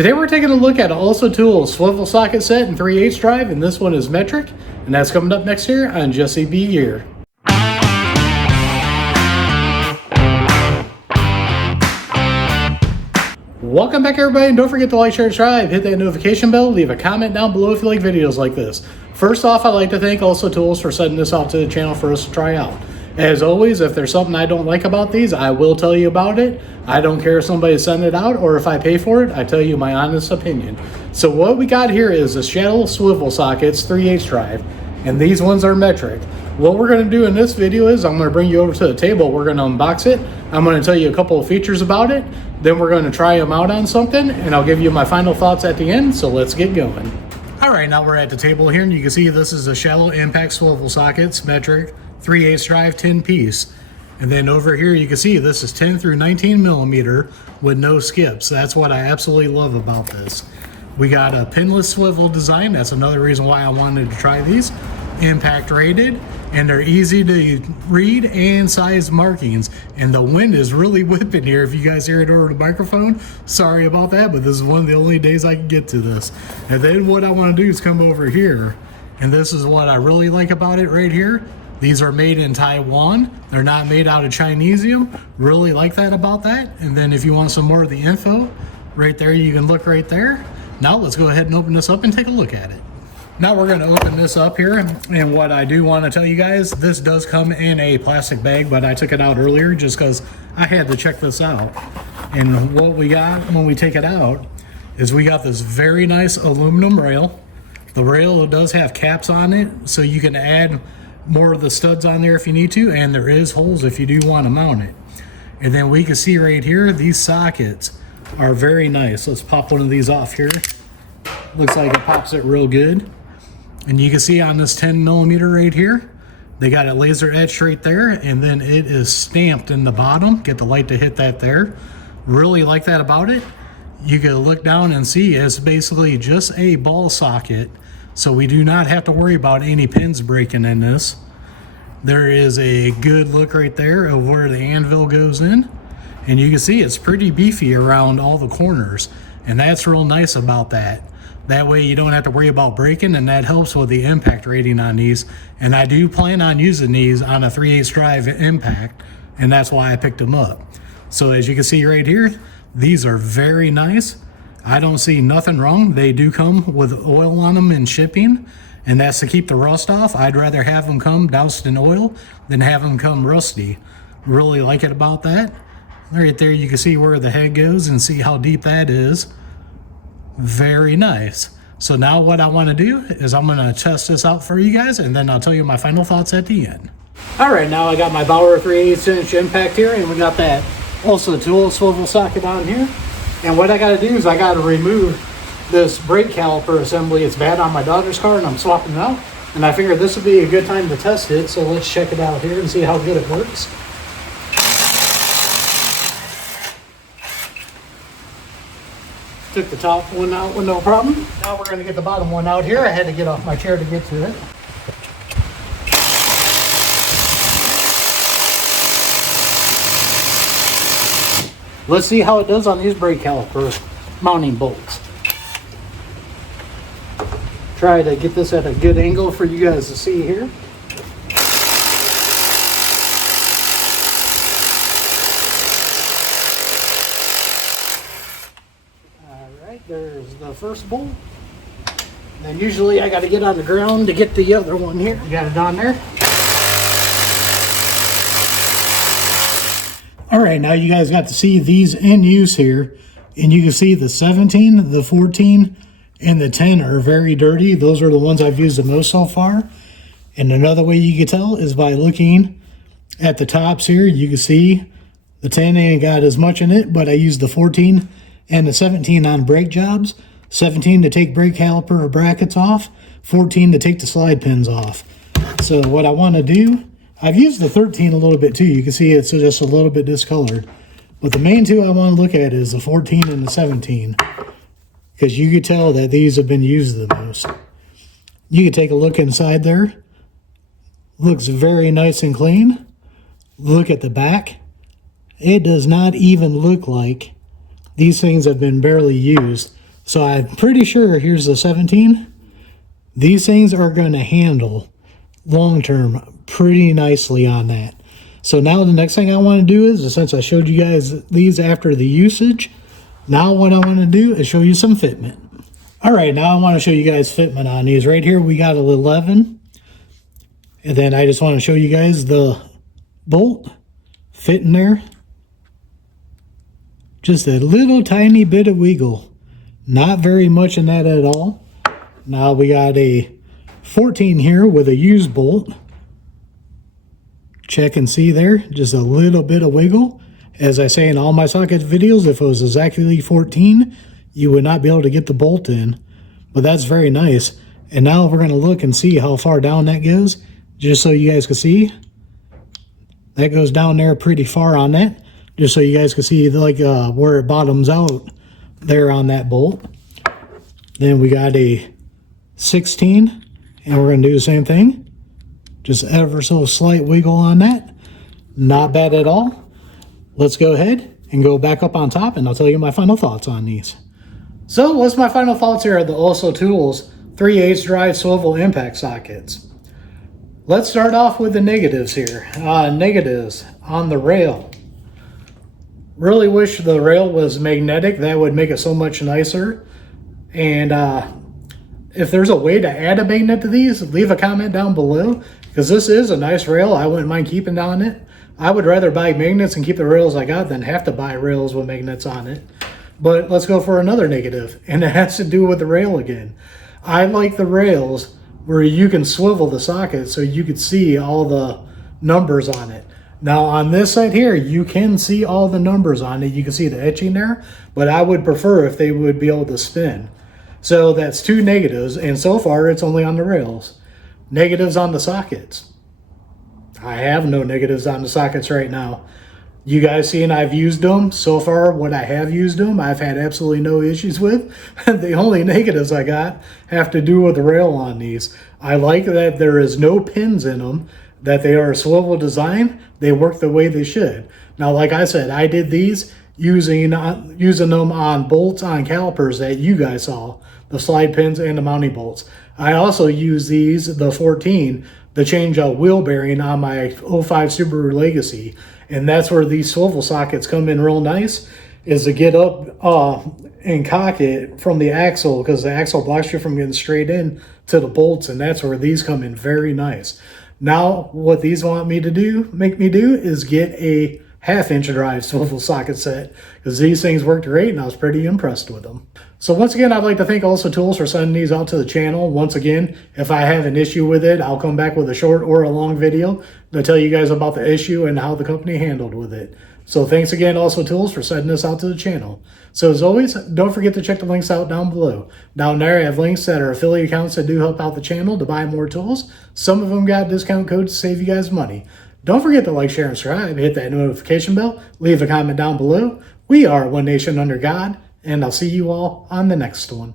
Today we're taking a look at an OLSA Tools swivel socket set in 3/8 drive, and this one is metric, and that's coming up next year on Jesse B. Gear. Welcome back everybody, and don't forget to like, share, and subscribe, hit that notification bell, leave a comment down below if you like videos like this. First off, I'd like to thank OLSA Tools for sending this out to the channel for us to try out. As always, if there's something I don't like about these, I will tell you about it. I don't care if somebody sends it out or if I pay for it, I tell you my honest opinion. So what we got here is the shell swivel sockets, 3/8 drive, and these ones are metric. What we're going to do in this video is I'm going to bring you over to the table, we're going to unbox it, I'm going to tell you a couple of features about it, then we're going to try them out on something, and I'll give you my final thoughts at the end, so let's get going. Alright, now we're at the table here, and you can see this is a shallow impact swivel sockets, metric, 3/8 drive, 10 piece. And then over here you can see this is 10 through 19 millimeter with no skips. That's what I absolutely love about this. We got a pinless swivel design. That's another reason why I wanted to try these. Impact rated, and they're easy to read and size markings. And the wind is really whipping here. If you guys hear it over the microphone, sorry about that, but this is one of the only days I can get to this. And then what I want to do is come over here, and this is what I really like about it right here. These are made in Taiwan. They're not made out of Chinesium. Really like that about that. And then if you want some more of the info, right there, you can look right there. Now let's go ahead and open this up and take a look at it. Now we're gonna open this up here. And what I do wanna tell you guys, this does come in a plastic bag, but I took it out earlier just because I had to check this out. And what we got when we take it out is we got this very nice aluminum rail. The rail does have caps on it, so you can add more of the studs on there if you need to, and there is holes if you do want to mount it. And then we can see right here, these sockets are very nice. Let's pop one of these off here. Looks like it pops it real good. And you can see on this 10 millimeter right here, they got it laser etched right there, and then it is stamped in the bottom. Get the light to hit that there. Really like that about it. You can look down and see it's basically just a ball socket, so we do not have to worry about any pins breaking in this. There is a good look right there of where the anvil goes in, and you can see it's pretty beefy around all the corners, and that's real nice about that. That way you don't have to worry about breaking, and that helps with the impact rating on these. And I do plan on using these on a 3/8 drive impact, and that's why I picked them up. So as you can see right here, these are very nice. I don't see nothing wrong. They do come with oil on them and shipping, and that's to keep the rust off. I'd rather have them come doused in oil than have them come rusty. Really like it about that. Right there you can see where the head goes and see how deep that is. Very nice. So now what I want to do is I'm going to test this out for you guys, and then I'll tell you my final thoughts at the end. All right, now I got my Bauer 3/8 inch impact here, and we got that OLSA Tools swivel socket on here. And what I got to do is I got to remove this brake caliper assembly. It's bad on my daughter's car, and I'm swapping it out. And I figured this would be a good time to test it, so let's check it out here and see how good it works. Took the top one out with no problem. Now we're going to get the bottom one out here. I had to get off my chair to get to it. Let's see how it does on these brake caliper mounting bolts. Try to get this at a good angle for you guys to see here. Alright, there's the first bolt. And usually I got to get on the ground to get the other one here. You got it on there. All right, now you guys got to see these in use here, and you can see the 17, the 14, and the 10 are very dirty. Those are the ones I've used the most so far. And another way you can tell is by looking at the tops here. You can see the 10 ain't got as much in it, but I used the 14 and the 17 on brake jobs. 17 to take brake caliper or brackets off, 14 to take the slide pins off. So what I want to do, I've used the 13 a little bit too. You can see it's just a little bit discolored. But the main two I want to look at is the 14 and the 17. Because you can tell that these have been used the most. You can take a look inside there. Looks very nice and clean. Look at the back. It does not even look like these things have been barely used. So I'm pretty sure, here's the 17. These things are going to handle long-term pretty nicely on that. So now the next thing I want to do is, since I showed you guys these after the usage, now what I want to do is show you some fitment. All right, now I want to show you guys fitment on these. Right here we got a 11. And then I just want to show you guys the bolt fit in there. Just a little tiny bit of wiggle. Not very much in that at all. Now we got a 14 here with a used bolt. Check and see there, just a little bit of wiggle. As I say in all my socket videos, if it was exactly 14, you would not be able to get the bolt in. But that's very nice. And now we're going to look and see how far down that goes, just so you guys can see. That goes down there pretty far on that, just so you guys can see like where it bottoms out there on that bolt. Then we got a 16, and we're going to do the same thing. Just ever so slight wiggle on that. Not bad at all. Let's go ahead and go back up on top, and I'll tell you my final thoughts on these. So what's my final thoughts here of the OLSA Tools 3/8 drive swivel impact sockets? Let's start off with the negatives here. Negatives on the rail. Really wish the rail was magnetic. That would make it so much nicer. And if there's a way to add a magnet to these, leave a comment down below, because this is a nice rail. I wouldn't mind keeping on it. I would rather buy magnets and keep the rails I got than have to buy rails with magnets on it. But let's go for another negative, and it has to do with the rail again. I like the rails where you can swivel the socket so you could see all the numbers on it. Now on this side here, you can see all the numbers on it. You can see the etching there, but I would prefer if they would be able to spin. So that's two negatives, and so far it's only on the rails. Negatives on the sockets. I have no negatives on the sockets right now. You guys seen I've used them. So far, what I have used them, I've had absolutely no issues with. The only negatives I got have to do with the rail on these. I like that there is no pins in them, that they are a swivel design. They work the way they should. Now, like I said, I did these using them on bolts on calipers that you guys saw, the slide pins and the mounting bolts. I also use these, the 14, to change a wheel bearing on my 05 Subaru Legacy. And that's where these swivel sockets come in real nice, is to get up and cock it from the axle, because the axle blocks you from getting straight in to the bolts, and that's where these come in very nice. Now, what these want me to do, make me do, is get a 1/2-inch drive swivel socket set, because these things worked great and I was pretty impressed with them. So once again, I'd like to thank OLSA Tools for sending these out to the channel. Once again, if I have an issue with it, I'll come back with a short or a long video to tell you guys about the issue and how the company handled with it. So thanks again, OLSA Tools, for sending this out to the channel. So as always, don't forget to check the links out down below. Down there, I have links that are affiliate accounts that do help out the channel to buy more tools. Some of them got discount codes to save you guys money. Don't forget to like, share, and subscribe. Hit that notification bell. Leave a comment down below. We are One Nation Under God, and I'll see you all on the next one.